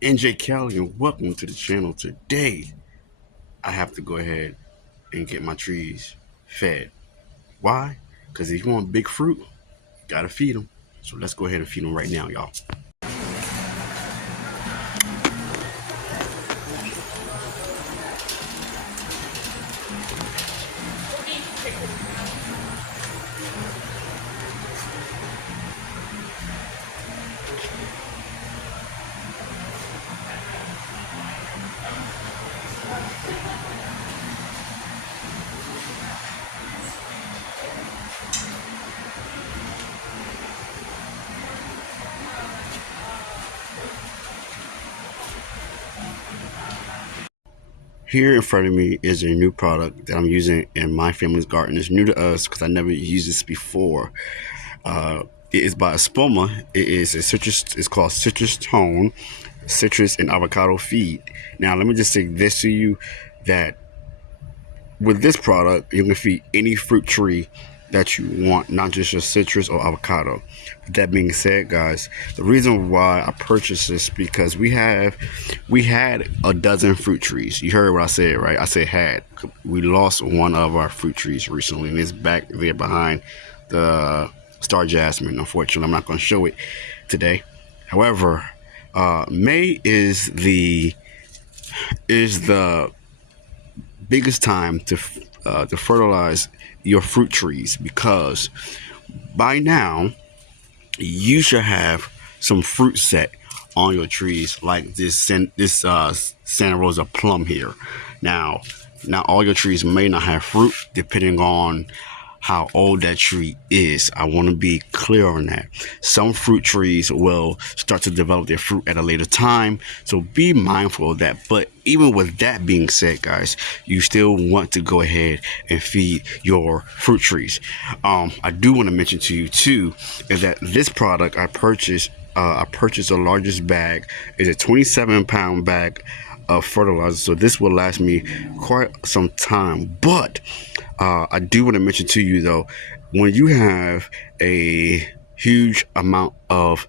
Njcali and welcome to the channel. Today I have to go ahead and get my trees fed. Why? Because if you want big fruit, you gotta feed them. So let's go ahead and feed them right now, y'all. Here in front of me is a new product that I'm using in my family's garden. It's new to us because I never used this before. It is by Espoma. It is a citrus. It's called Citrus Tone, Citrus and Avocado Feed. Now, let me just say this to you: that with this product, you can feed any fruit tree that you want, not just your citrus or avocado. With that being said, guys, the reason why I purchased this because we had a dozen fruit trees. You heard what I said, right? I said had. We lost one of our fruit trees recently, and it's back there behind the star jasmine. Unfortunately, I'm not going to show it today. However, May is the biggest time to fertilize your fruit trees, because by now you should have some fruit set on your trees, like this Santa Rosa plum here. Now all your trees may not have fruit depending on how old that tree is. I want to be clear on that. Some fruit trees will start to develop their fruit at a later time, so be mindful of that. But even with that being said, guys, you still want to go ahead and feed your fruit trees. I do want to mention to you too is that this product I purchased the largest bag. It's a 27-pound bag of fertilizer, so this will last me quite some time. But I do want to mention to you though, when you have a huge amount of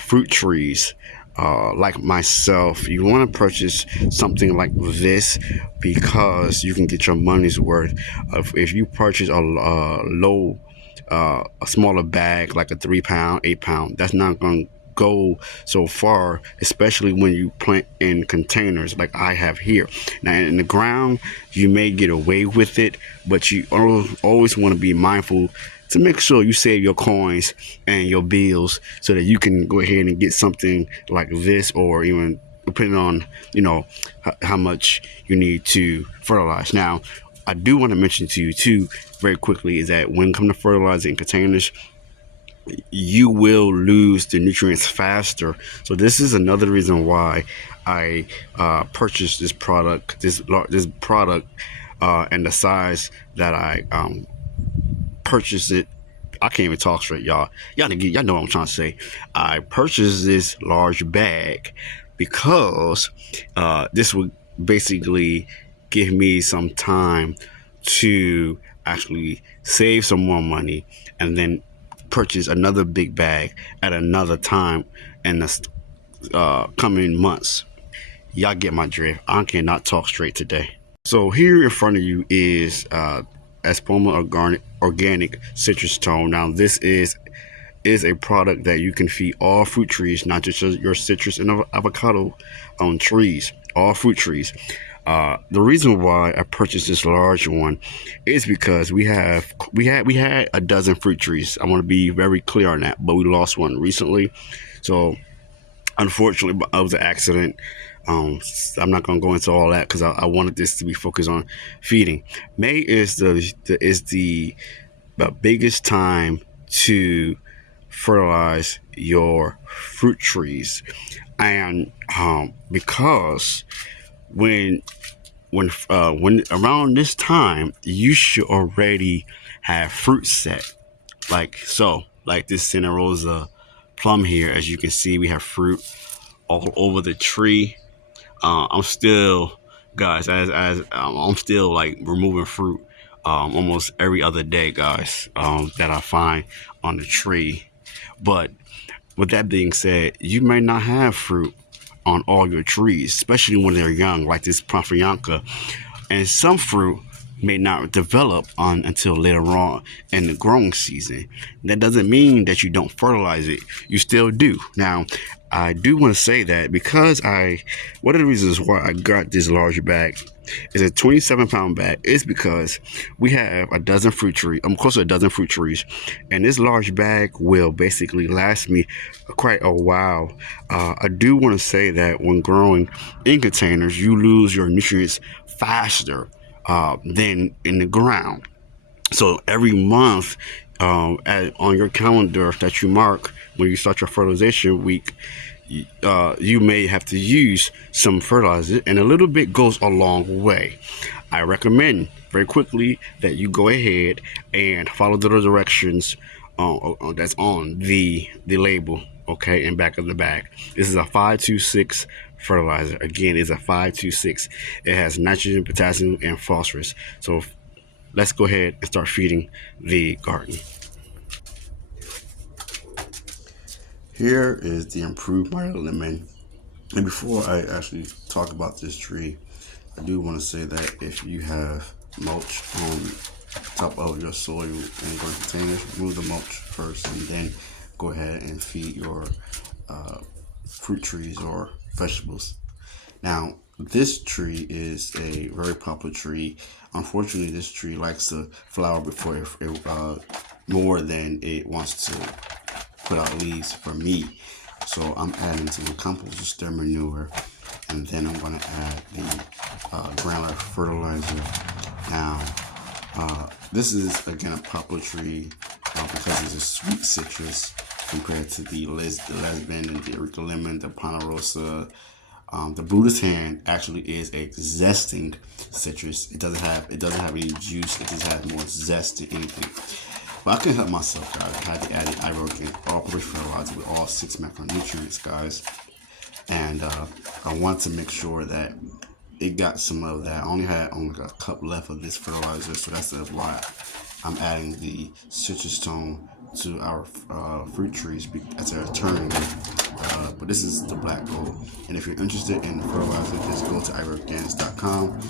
fruit trees, like myself, you want to purchase something like this because you can get your money's worth. If you purchase a smaller bag like a 3-pound, 8-pound, that's not going to go so far, especially when you plant in containers like I have here. Now in the ground you may get away with it, but you always want to be mindful to make sure you save your coins and your bills so that you can go ahead and get something like this, or even depending on how much you need to fertilize. Now I do want to mention to you too very quickly is that when it comes to fertilizing containers, you will lose the nutrients faster. So this is another reason why I purchased this product, and the size that I purchased it. I can't even talk straight, y'all. Y'all know what I'm trying to say. I purchased this large bag because this would basically give me some time to actually save some more money and then purchase another big bag at another time in the coming months. Y'all get my drift. I cannot talk straight today. So here in front of you is Espoma organic citrus tone. Now this is a product that you can feed all fruit trees, not just your citrus and avocado trees, all fruit trees. The reason why I purchased this large one is because we had a dozen fruit trees. I want to be very clear on that, but we lost one recently. So unfortunately, it was an accident. I'm not going to go into all that because I wanted this to be focused on feeding. May is the biggest time to fertilize your fruit trees, and because when around this time you should already have fruit set, like this Santa Rosa plum here. As you can see, we have fruit all over the tree. I'm still, guys, I'm still like removing fruit almost every other day, guys, that I find on the tree. But with that being said, you may not have fruit on all your trees, especially when they're young, like this Profrianca. And some fruit may not develop on until later on in the growing season. That doesn't mean that you don't fertilize it. You still do. Now, I do want to say that because one of the reasons why I got this large bag is a 27-pound bag is because we have a dozen fruit trees. I'm close to a dozen fruit trees, and this large bag will basically last me quite a while. I do want to say that when growing in containers, you lose your nutrients faster than in the ground. So every month, on your calendar that you mark when you start your fertilization week, you may have to use some fertilizer, and a little bit goes a long way. I recommend very quickly that you go ahead and follow the directions that's on the label, okay, and back of the bag. This is a 526 fertilizer. Again, it's a 526. It has nitrogen, potassium, and phosphorus. So let's go ahead and start feeding the garden. Here is the improved lemon. And before I actually talk about this tree, I do want to say that if you have mulch on top of your soil and growing containers, remove the mulch first and then go ahead and feed your fruit trees or vegetables. Now, this tree is a very popular tree. Unfortunately, this tree likes to flower before it more than it wants to put out leaves for me. So I'm adding some compost manure, and then I'm going to add the granular fertilizer. Now, this is again a popular tree because it's a sweet citrus compared to the lesbian and the Eureka lemon, the Ponerosa. The Buddha's hand actually is a zesting citrus. It doesn't have any juice. It just has more zest than anything. But I can help myself, guys. I had to add the iron all-purpose fertilizer with all 6 macronutrients, guys. And I want to make sure that it got some of that. I only had a cup left of this fertilizer, so that's why I'm adding the citrus tone to our fruit trees as they're turning. But this is the black gold. And if you're interested in the fertilizer, just go to iRorganics.com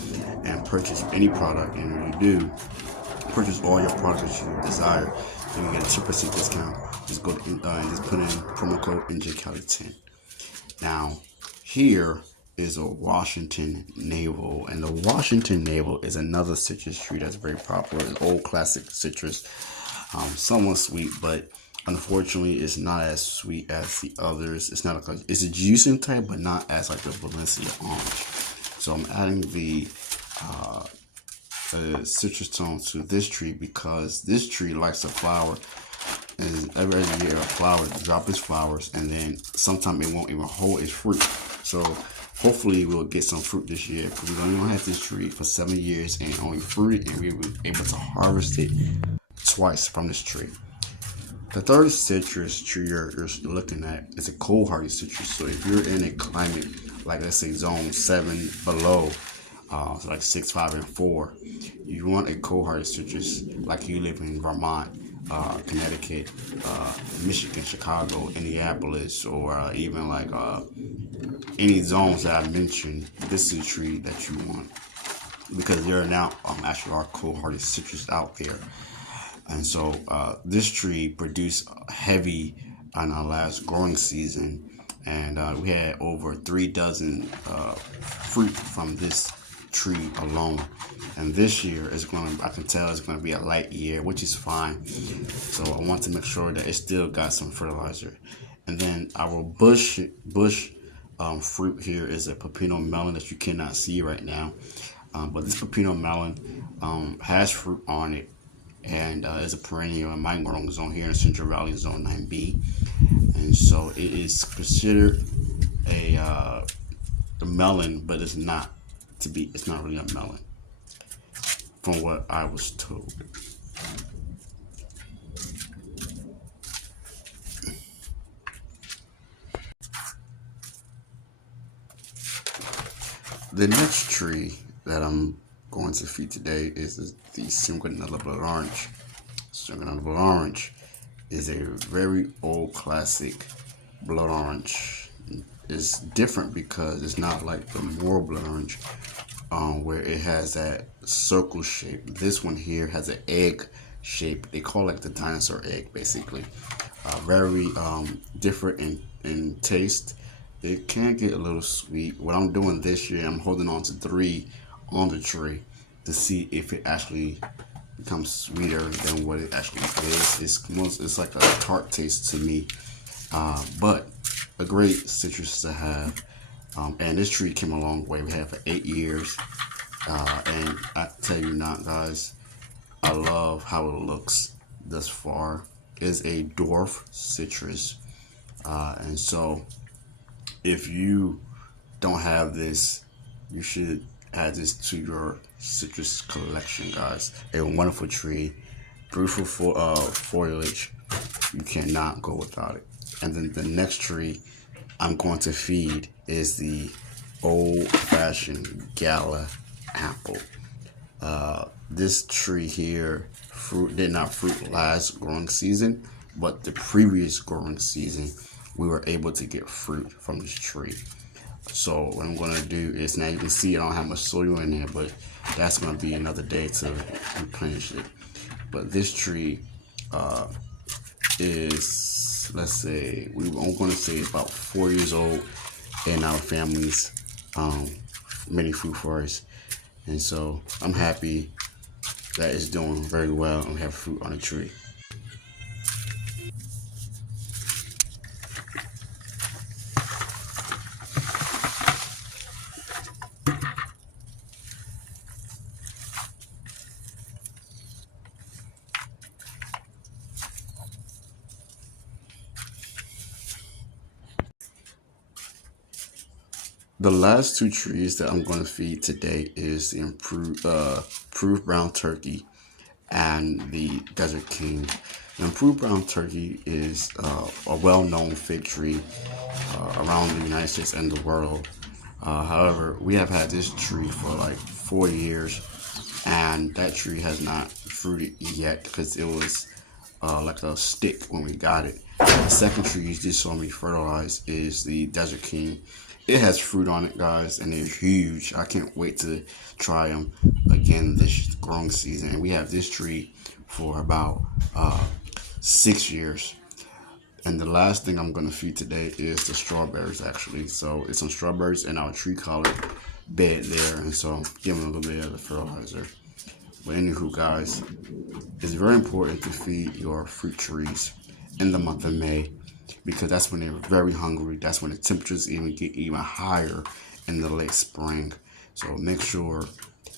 and purchase any product. And when you do, purchase all your products that you desire, and you get a 2% discount. Just go and just put in promo code NJCali10. Now, here is a Washington Navel, and the Washington Navel is another citrus tree that's very popular. An old classic citrus, somewhat sweet, but unfortunately, it's not as sweet as the others. It's not it's a juicing type, but not as like the Valencia orange. So I'm adding the citrus tone to this tree because this tree likes to flower, and every year a flower drop its flowers, and then sometimes it won't even hold its fruit. So hopefully we'll get some fruit this year, because we've only had this tree for 7 years and only fruited, and we were able to harvest it twice from this tree. The third citrus tree you're looking at is a cold hardy citrus. So if you're in a climate like, let's say, zone 7 below, so like 6, 5, and 4, you want a cold hardy citrus like you live in Vermont, Connecticut, Michigan, Chicago, Indianapolis, or even like any zones that I mentioned. This is a tree that you want, because there are now actually are cold hardy citrus out there. And so this tree produced heavy on our last growing season, and we had over 3 dozen fruit from this tree alone. And this year I can tell it's going to be a light year, which is fine. So I want to make sure that it still got some fertilizer. And then our bush fruit here is a pepino melon that you cannot see right now. But this pepino melon has fruit on it, and is a perennial in my growing zone here in Central Valley Zone 9B. And so it is considered a melon, but it's not really a melon, from what I was told. The next tree that I'm going to feed today is the Njcali blood orange. Njcali blood orange is a very old classic blood orange. is different because it's not like the marble orange, where it has that circle shape. This one here has an egg shape. They call it the dinosaur egg, basically. Very different in taste. It can get a little sweet. What I'm doing this year, I'm holding on to 3 on the tree to see if it actually becomes sweeter than what it actually is. It's like a tart taste to me, but a great citrus to have. And this tree came a long way. We had it for 8 years, and I tell you not, guys, I love how it looks thus far. It's a dwarf citrus, and so if you don't have this, you should add this to your citrus collection, guys. A wonderful tree, beautiful foliage. You cannot go without it. And then the next tree I'm going to feed is the old-fashioned gala apple. This tree here did not fruit last growing season, but the previous growing season we were able to get fruit from this tree. So what I'm gonna do is, now you can see I don't have much soil in there, but that's gonna be another day to replenish it. But this tree is, let's say, I'm gonna say about 4 years old in our family's mini fruit forest. And so I'm happy that it's doing very well and we have fruit on the tree. The last 2 trees that I'm going to feed today is the improved brown turkey and the Desert King. The improved brown turkey is a well-known fig tree around the United States and the world. However, we have had this tree for like 4 years, and that tree has not fruited yet because it was like a stick when we got it. The second tree you just saw me fertilize is the Desert King. It has fruit on it, guys, and they're huge. I can't wait to try them again this growing season. And we have this tree for about 6 years. And the last thing I'm gonna feed today is the strawberries, actually. So it's some strawberries in our tree collar bed there, and so I'm giving a little bit of the fertilizer. But anywho, guys, it's very important to feed your fruit trees in the month of May, because that's when they're very hungry. That's when the temperatures get even higher in the late spring. So make sure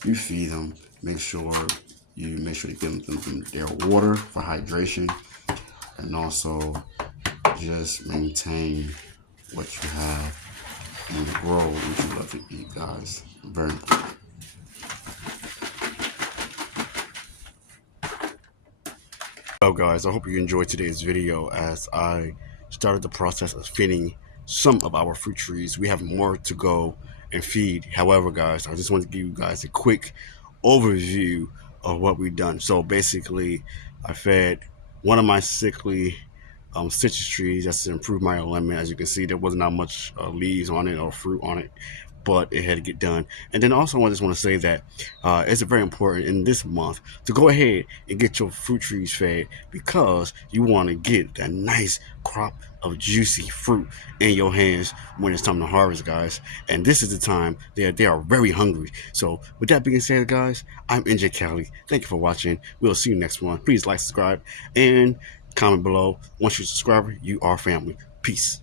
you feed them. Make sure you give them their water for hydration, and also just maintain what you have and grow what you love to eat, guys. Very important. Well, guys, I hope you enjoyed today's video as I started the process of feeding some of our fruit trees. We have more to go and feed. However, guys, I just want to give you guys a quick overview of what we've done. So basically, I fed one of my sickly citrus trees just to improve my lemon. As you can see, there wasn't that much leaves on it or fruit on it, but it had to get done. And then also I just want to say that it's very important in this month to go ahead and get your fruit trees fed, because you want to get that nice crop of juicy fruit in your hands when it's time to harvest, guys. And this is the time they are very hungry. So with that being said, guys, I'm Njcali. Thank you for watching. We'll see you next one. Please like, subscribe, and comment below. Once you're a subscriber, you are family. Peace.